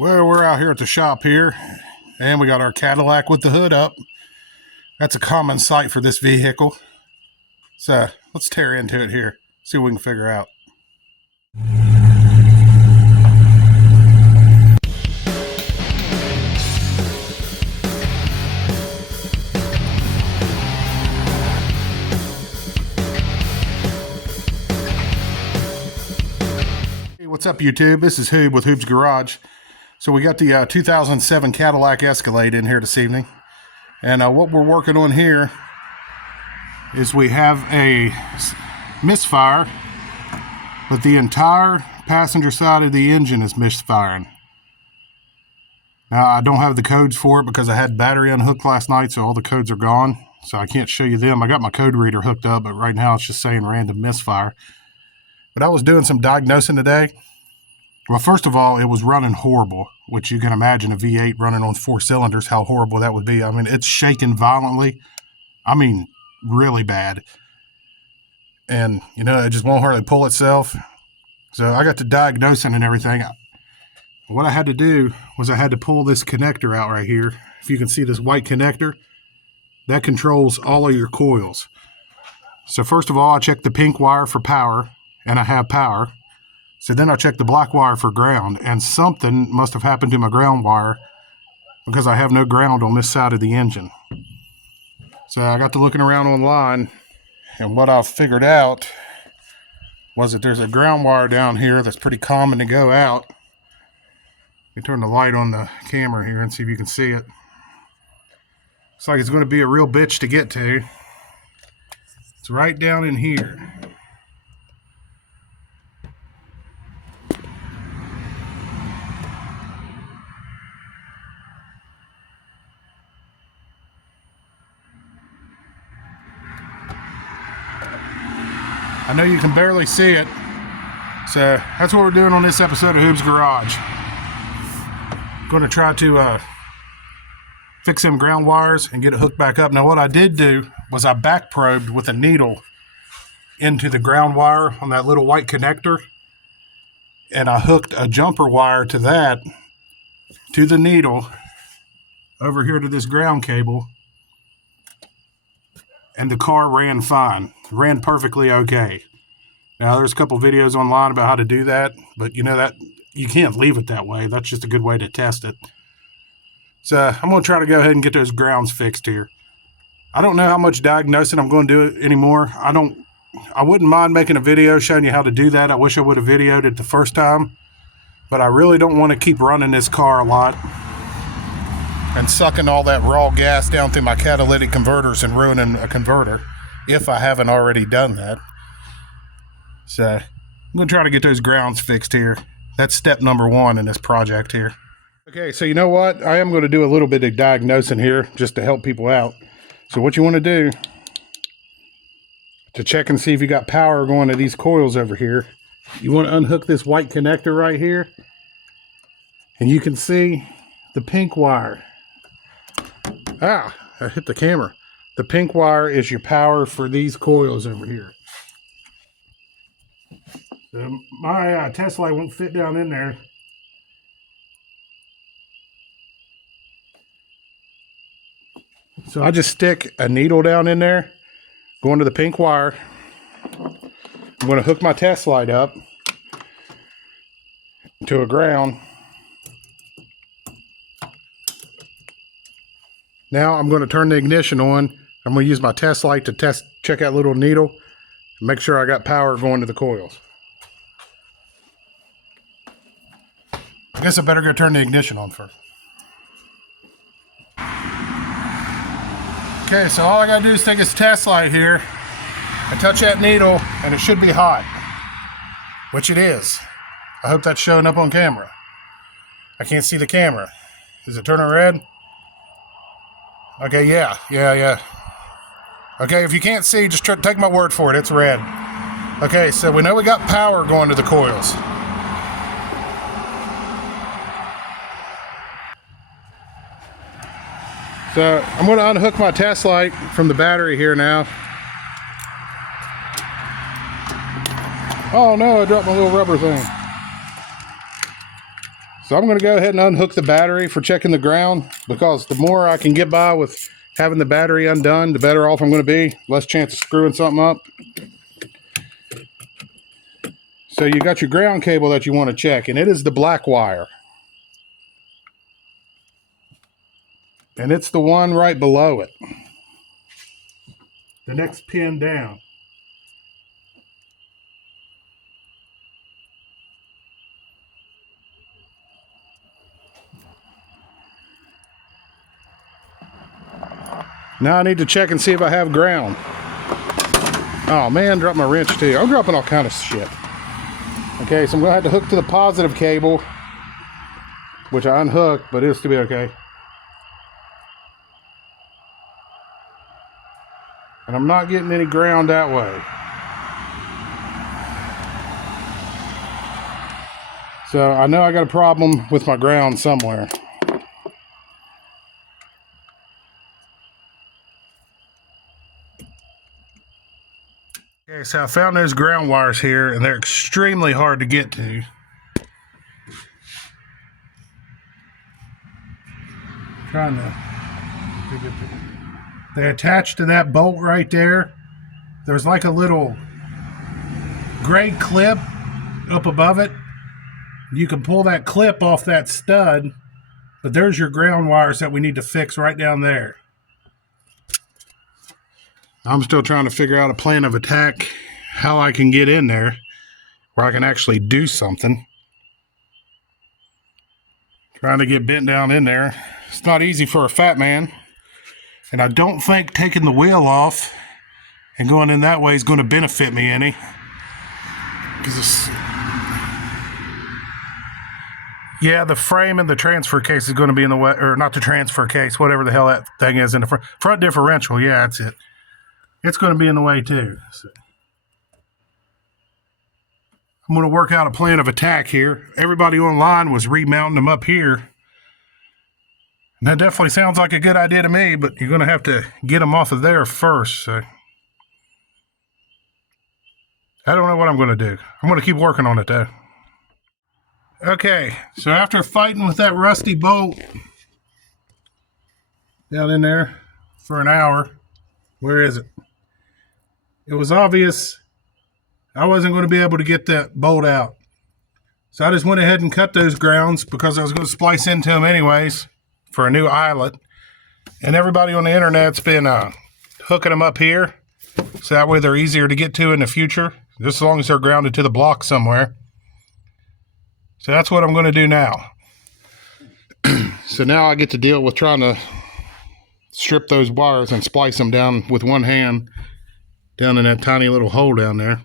Well, we're out here at the shop here, and we got our Cadillac with the hood up. That's a common sight for this vehicle. So let's tear into it here, see what we can figure out. Hey, what's up, YouTube? This is Hoob with Hoob's Garage. So we got the 2007 Cadillac Escalade in here this evening. And what we're working on here is we have a misfire, but the entire passenger side of the engine is misfiring. Now, I don't have the codes for it because I had battery unhooked last night, so all the codes are gone. So I can't show you them. I got my code reader hooked up, but right now it's just saying random misfire. But I was doing some diagnosing today. Well, first of all, it was running horrible, which you can imagine a V8 running on 4 cylinders, how horrible that would be. I mean, it's shaking violently. I mean, really bad. And, you know, it just won't hardly pull itself. So I got to diagnosing and everything. What I had to do was I had to pull this connector out right here. If you can see this white connector, that controls all of your coils. So first of all, I checked the pink wire for power, and I have power. So then I checked the black wire for ground, and something must have happened to my ground wire because I have no ground on this side of the engine. So I got to looking around online, and what I figured out was that there's a ground wire down here that's pretty common to go out. Let me turn the light on the camera here and see if you can see it. Looks like it's going to be a real bitch to get to. It's right down in here. I know you can barely see it, so that's what we're doing on this episode of Hoob's Garage. I'm going to try to fix them ground wires and get it hooked back up. Now what I did do was I back probed with a needle into the ground wire on that little white connector, and I hooked a jumper wire to that, to the needle, over here to this ground cable, and the car ran fine. Ran perfectly okay. Now there's a couple videos online about how to do that, but you know that you can't leave it that way. That's just a good way to test it. So I'm going to try to go ahead and get those grounds fixed here. I don't know how much diagnosing I'm going to do anymore. I wouldn't mind making a video showing you how to do that. I wish I would have videoed it the first time, but I really don't want to keep running this car a lot and sucking all that raw gas down through my catalytic converters and ruining a converter, if I haven't already done that. So I'm going to try to get those grounds fixed here. That's step number 1 in this project here. Okay, so you know what? I am going to do a little bit of diagnosing here just to help people out. So what you want to do to check and see if you got power going to these coils over here, you want to unhook this white connector right here, and you can see the pink wire. Ah, I hit the camera. The pink wire is your power for these coils over here. My test light won't fit down in there. So I just stick a needle down in there, going to the pink wire. I'm going to hook my test light up to a ground. Now I'm going to turn the ignition on. I'm going to use my test light to check that little needle and make sure I got power going to the coils. I guess I better go turn the ignition on first. Okay, so all I got to do is take this test light here and touch that needle, and it should be hot, which it is. I hope that's showing up on camera. I can't see the camera. Is it turning red? Okay, yeah. Okay, if you can't see, just take my word for it. It's red. Okay, so we know we got power going to the coils. So I'm going to unhook my test light from the battery here now. Oh no, I dropped my little rubber thing. So I'm going to go ahead and unhook the battery for checking the ground, because the more I can get by with having the battery undone, the better off I'm going to be. Less chance of screwing something up. So you got your ground cable that you want to check, and it is the black wire. And it's the one right below it. The next pin down. Now I need to check and see if I have ground. Oh man, dropped my wrench too. I'm dropping all kind of shit. Okay, so I'm gonna have to hook to the positive cable, which I unhooked, but it'll still be okay. And I'm not getting any ground that way. So I know I got a problem with my ground somewhere. Okay, so I found those ground wires here, and they're extremely hard to get to. Trying to get there. They attach to that bolt right there. There's like a little gray clip up above it. You can pull that clip off that stud, but there's your ground wires that we need to fix right down there. I'm still trying to figure out a plan of attack, how I can get in there where I can actually do something. Trying to get bent down in there. It's not easy for a fat man. And I don't think taking the wheel off and going in that way is going to benefit me any. Yeah, the frame and the transfer case is going to be in the way, or not the transfer case, whatever the hell that thing is in the front differential. Yeah, that's it. It's going to be in the way too. So I'm going to work out a plan of attack here. Everybody online was remounting them up here. And that definitely sounds like a good idea to me, but you're going to have to get them off of there first. So I don't know what I'm going to do. I'm going to keep working on it though. Okay, so after fighting with that rusty bolt down in there for an hour, where is it? It was obvious I wasn't going to be able to get that bolt out. So I just went ahead and cut those grounds because I was going to splice into them anyways for a new eyelet. And everybody on the internet's been hooking them up here, so that way they're easier to get to in the future, just as long as they're grounded to the block somewhere. So that's what I'm going to do now. So now I get to deal with trying to strip those wires and splice them down with one hand down in that tiny little hole down there.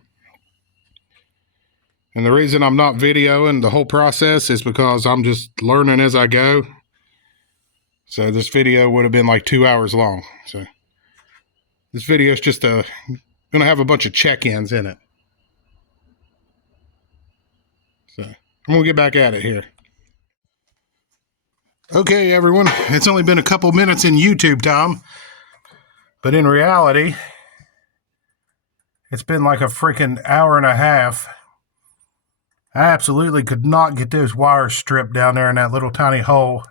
And the reason I'm not videoing the whole process is because I'm just learning as I go. So this video would have been like 2 hours long. So this video is just going to have a bunch of check-ins in it. So I'm going to get back at it here. Okay, everyone, it's only been a couple minutes in YouTube time, but in reality, it's been like a freaking hour and a half. I absolutely could not get those wires stripped down there in that little tiny hole.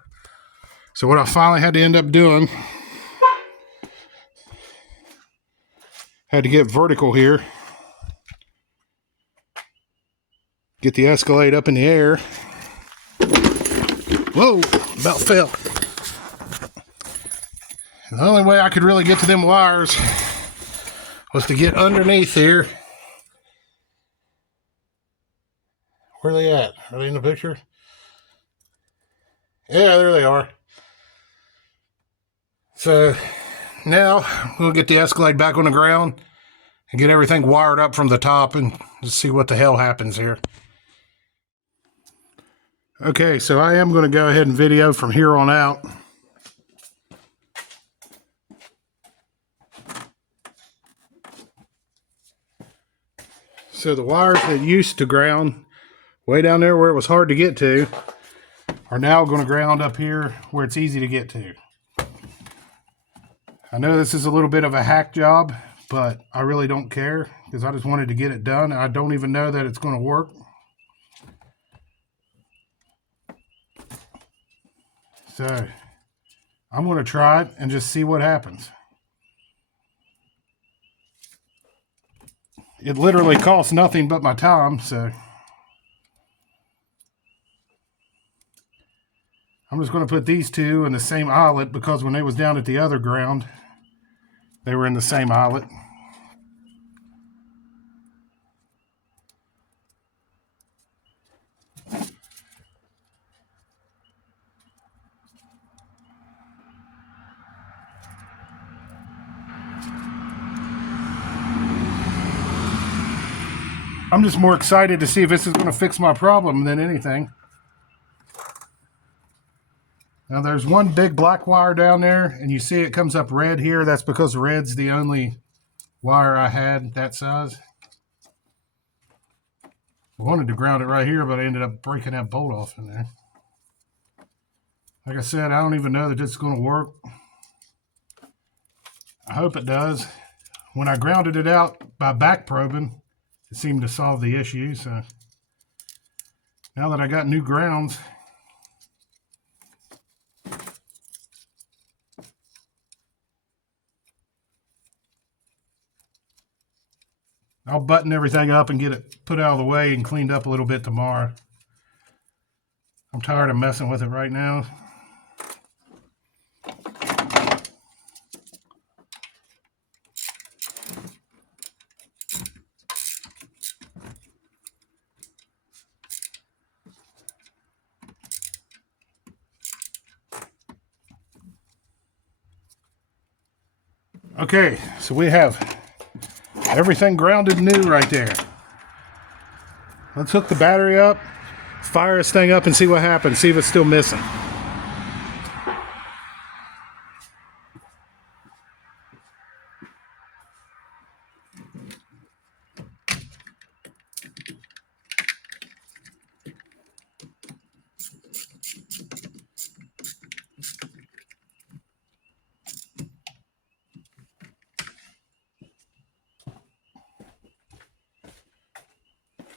So what I finally had to end up doing, had to get vertical here, get the escalade up in the air. Whoa, about fell. And the only way I could really get to them wires was to get underneath here. Where are they at? Are they in the picture? Yeah, there they are. So now we'll get the escalade back on the ground and get everything wired up from the top and just see what the hell happens here. Okay, so I am going to go ahead and video from here on out. So the wires that used to ground way down there where it was hard to get to are now going to ground up here where it's easy to get to. I know this is a little bit of a hack job, but I really don't care because I just wanted to get it done. I don't even know that it's going to work. So I'm going to try it and just see what happens. It literally costs nothing but my time, so I'm just going to put these two in the same eyelet because when they was down at the other ground, they were in the same eyelet. I'm just more excited to see if this is going to fix my problem than anything. Now there's one big black wire down there, and you see it comes up red here. That's because red's the only wire I had that size. I wanted to ground it right here, but I ended up breaking that bolt off in there. Like I said, I don't even know that this is going to work. I hope it does. When I grounded it out by back probing, it seemed to solve the issue. So now that I got new grounds, I'll button everything up and get it put out of the way and cleaned up a little bit tomorrow. I'm tired of messing with it right now. Okay, so we have everything grounded new right there. Let's hook the battery up, fire this thing up and see what happens, see if it's still missing.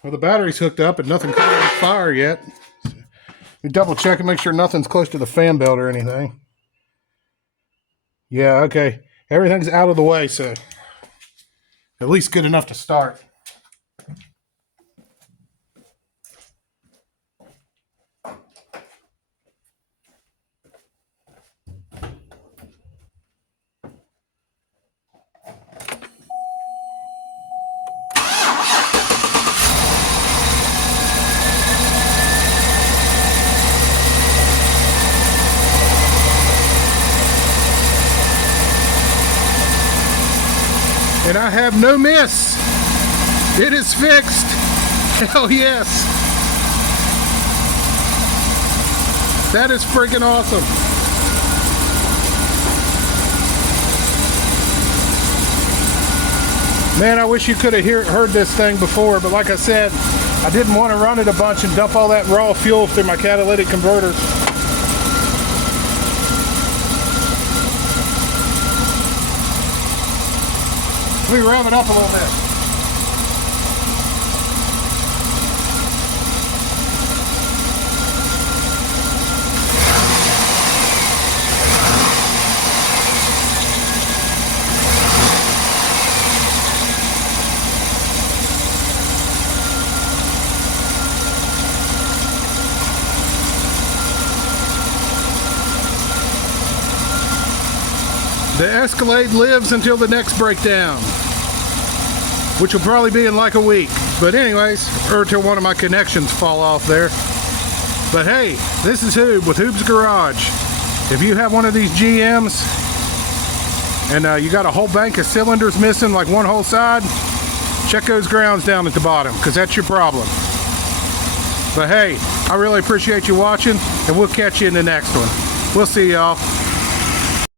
Well, the battery's hooked up and nothing caught on fire yet. We double check and make sure nothing's close to the fan belt or anything. Yeah, okay. Everything's out of the way, so at least good enough to start. And I have no miss. It is fixed. Hell yes. That is freaking awesome. Man, I wish you could have heard this thing before, but like I said, I didn't want to run it a bunch and dump all that raw fuel through my catalytic converters. Let me rev it up a little bit. The Escalade lives until the next breakdown, which will probably be in like a week. But anyways, or till one of my connections fall off there. But hey, this is Hoob with Hoob's Garage. If you have one of these GMs and you got a whole bank of cylinders missing, like one whole side, check those grounds down at the bottom, because that's your problem. But hey, I really appreciate you watching, and we'll catch you in the next one. We'll see y'all.